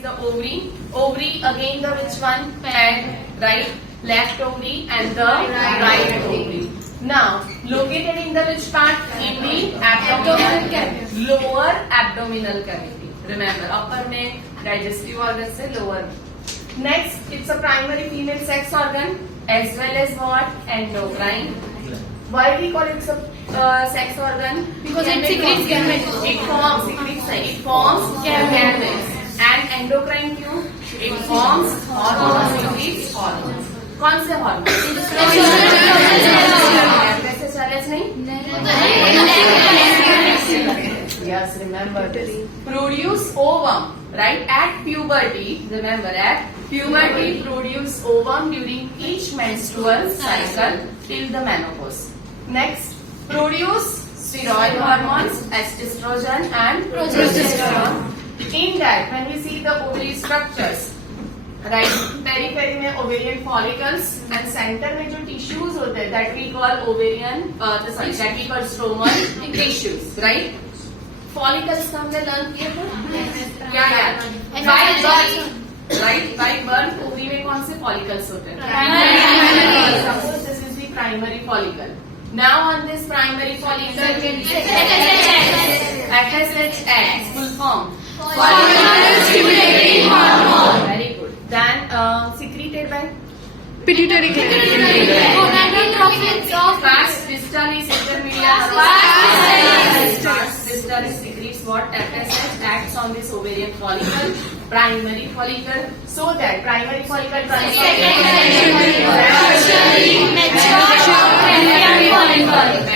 is the ovary. Ovary again the which one? Head, right? Left ovary and the right ovary. Now, located in the which part? In the abdominal cavity. Lower abdominal cavity. Remember, upper में digestive organ से lower. Next, it's a primary female sex organ as well as what? Endocrine. Why we call it a sex organ? Because it secretes gametes. It forms gametes. And endocrine क्यों? It forms hormones. Secretes hormones. कौन से hormones? कैसे challenge नहीं? Yes, remember this. Produce ovum, right? At puberty, remember at puberty produce ovum during each menstrual cycle till the menopause. Next, produce steroid hormones, estrogen and progesterone. In that, when we see the ovary structures, right? Periphery में ovarian follicles and center में जो tissues होते हैं, that we call ovarian, that we call stromal tissues, right? Follicles का हमने learn किया था? क्या याद? By birth, right? By birth, ovary में कौन से follicles होते हैं? Suppose this is the primary follicle. Now on this primary follicle, FSH, full form. Follicular stimulating hormone. Very good. Then secreted by Pituitary gland. Fast distalis intermediate. Fast distalis secretes what? FSH acts on this ovarian follicle, primary follicle, so that primary follicle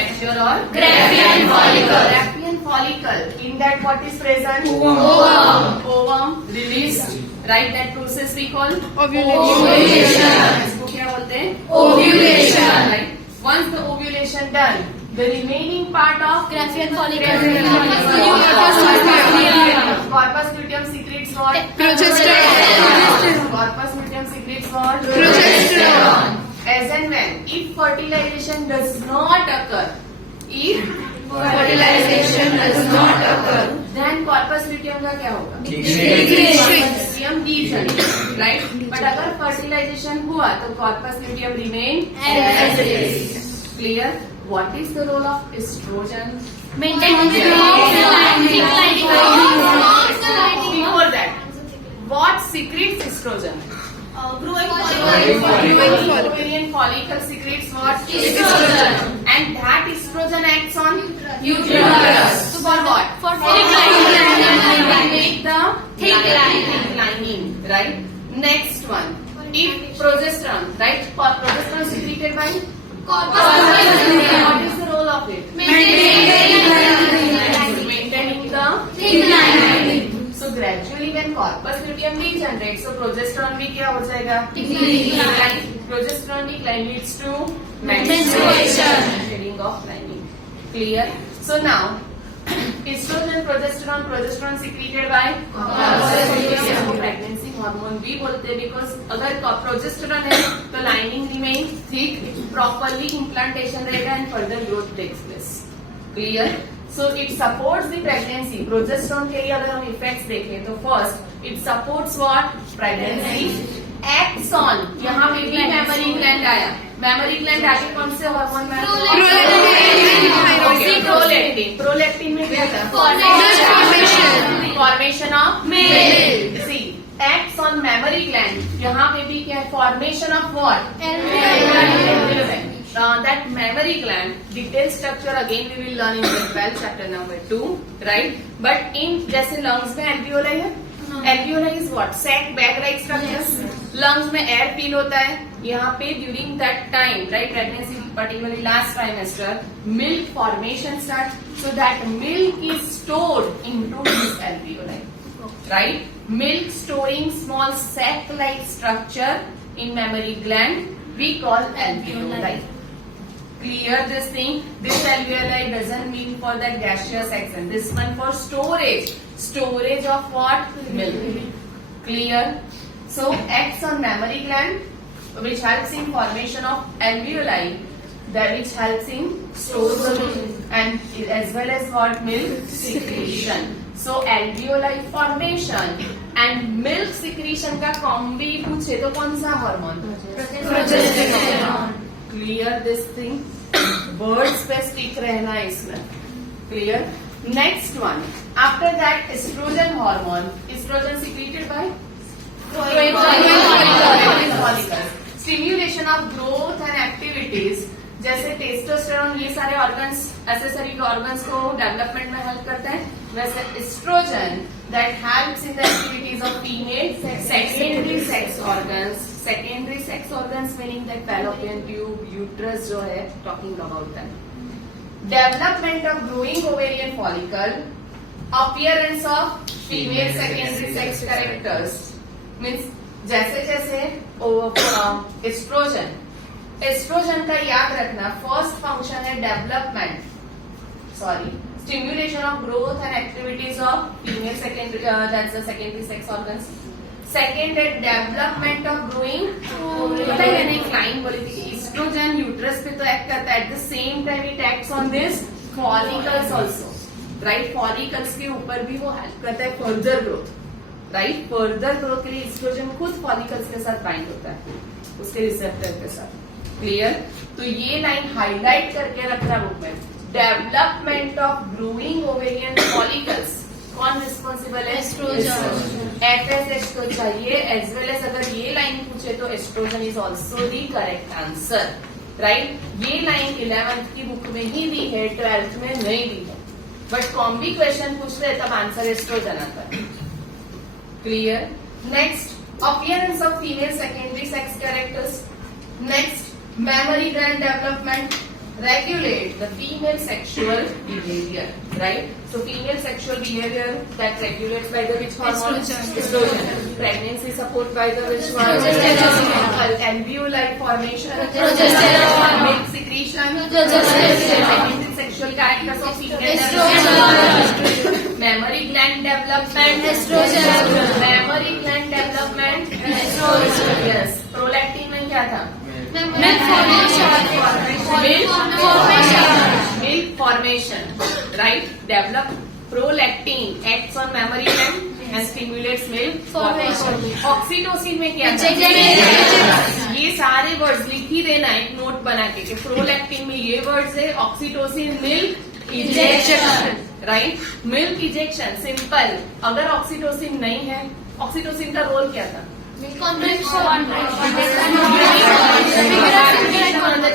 mature or Graafian follicle. In that what is present? Ovum released. Right, that process we call ovulation. इसको क्या बोलते हैं? Ovulation. Right. Once the ovulation done, the remaining part of Graafian follicle. Corpus luteum secretes what? Progesterone. Corpus luteum secretes what? Progesterone. As and when, if fertilization does not occur, then corpus luteum का क्या होगा? Right? But अगर fertilization हुआ तो corpus luteum remain as it is. Clear? What is the role of estrogen? Before that, what secretes estrogen? Ovarian follicle secretes what? Estrogen. And that estrogen acts on uterus. For what? For make the thick lining. Right? Next one. If progesterone, right? Progesterone secreted by corpus luteum. What is the role of it? Maintaining the thick lining. So gradually when corpus luteum degenerates, so progesterone भी क्या हो जाएगा? Decline. Progesterone decline leads to menstruation. Shedding of lining. Clear? So now, estrogen, progesterone secreted by corpus luteum. Pregnancy hormone भी बोलते हैं because अगर progesterone है तो lining remains thick, properly implantation रहेगा and further growth takes place. Clear? So it supports the pregnancy. Progesterone के लिए अगर हम effects देखें तो first it supports what? Pregnancy. Acts on, यहाँ पे भी mammary gland आया. Mammary gland आके कौन से hormone में? Prolactin में क्या था? Formation of milk. See, acts on mammary gland. यहाँ पे भी क्या है? Formation of what? That mammary gland, detailed structure again we will learn in the 12th chapter number 2, right? But in जैसे lungs में alveoli है, alveoli is what? Sac bag like structures. Lungs में air feel होता है. यहाँ पे during that time, right, pregnancy particularly last trimester, milk formation starts. So that milk is stored into these alveoli, right? Milk storing small sac-like structure in mammary gland we call alveoli. Clear this thing? This alveoli doesn't mean for that gaseous section. This one for storage. Storage of what? Milk. Clear? So acts on mammary gland, which helps in formation of alveoli, that which helps in storage and as well as what? Milk secretion. So alveoli formation and milk secretion का combi पूछे तो कौन सा hormone? Clear this thing, words पे stick रहना है इसमें. Clear. Next one, after that estrogen hormone, estrogen secreted by stimulation of growth and activities, जैसे टेस्टोस्टेरोन ये सारे ऑर्गन्स, एसेसरी ऑर्गन्स को डेवलपमेंट में हेल्प करते हैं, वैसे estrogen that helps in the activities of female secondary sex organs. Secondary sex organs meaning that fallopian tube, uterus जो है, talking about that. Development of growing ovarian follicle, appearance of female secondary sex characters, means जैसे जैसे oestrogen, oestrogen का याद रखना first function है development, stimulation of growth and activities of female secondary, that's the secondary sex organs. Second है development of growing, पता है मैंने एक लाइन बोली थी, एस्ट्रोजन यूट्रस पे तो एक्ट करता है, at the same time it acts on this follicles also, right. Follicles के ऊपर भी वो हेल्प करता है further growth, right. Further growth के लिए एस्ट्रोजन खुद फॉलिकल्स के साथ बाइंड होता है, उसके रिसेप्टर के साथ. क्लियर. तो ये लाइन हाईलाइट करके रखना बुक में. Development of growing ovarian follicles, कौन रिस्पॉन्सिबल है? एस्ट्रोजन. एफएसएच तो चाहिए, एज वेल एज अगर ये लाइन पूछे तो estrogen is also the correct answer, right. ये लाइन 11th की बुक में ही दी है, 12th में नहीं दी है, बट कॉम्बी क्वेश्चन पूछते हैं तब आंसर एस्ट्रोजन आता है. Clear. Next, appearance of female secondary sex characters. Next, memory gland development, regulate the female sexual behavior, right. So female sexual behavior that regulates by the which hormone? Estrogen. Pregnancy support by the which one? Progesterone. Alveoli formation, progesterone. Milk secretion, progesterone. Sexual characters of female, estrogen. Memory gland development, estrogen. Memory gland development, estrogen. Yes. Prolactin में क्या था? Milk formation, right. Develop prolactin acts on mammary gland and stimulates milk formation. Oxytocin में क्या था? ये सारे words लिख ही देना एक नोट बना के कि प्रोलैक्टिन में ये वर्ड्स है, oxytocin milk ejection, right. Milk ejection simple. अगर ऑक्सीटोसिन नहीं है, ऑक्सीटोसिन का रोल क्या था?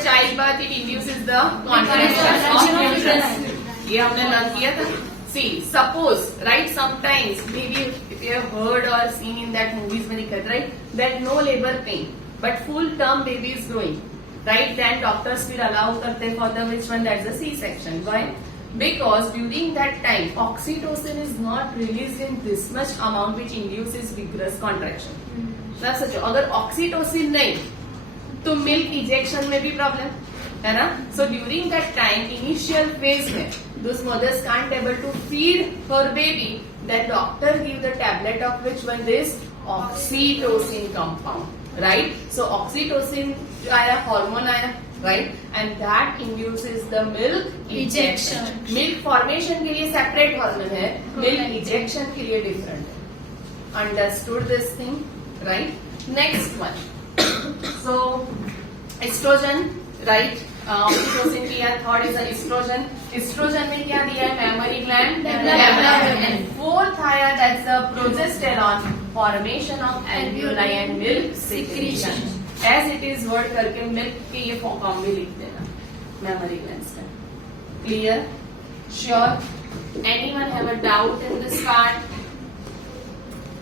Child birth, it induces the contraction of uterus. ये हमने लर्न किया था. See suppose, right, sometimes may be if you have heard or seen in that movies में दिखता है, right, that no labour pain but full term baby is growing, right. Then doctors फिर allow करते for the which one, that's the C section. Why? Because during that time oxytocin is not released in this much amount which induces vigorous contraction. That's such. अगर oxytocin नहीं तो milk ejection में भी problem है ना. So during that time initial phase में those mothers can't able to feed her baby, then doctor give the tablet of which one, this oxytocin compound, right. So oxytocin आया, hormone आया, right, and that induces the milk ejection. Milk formation के लिए separate hormone है, milk ejection के लिए different है. Understood this thing, right. Next one. So estrogen, right. Oxytocin किया, third is estrogen. Estrogen में क्या दिया है? Mammary gland development. And fourth आया that's the progesterone, formation of alveoli and milk secretion. As it is word करके milk के ये form भी लिख देना मेमोरी ग्लैंड्स का. Clear? Sure? Anyone have a doubt in this part?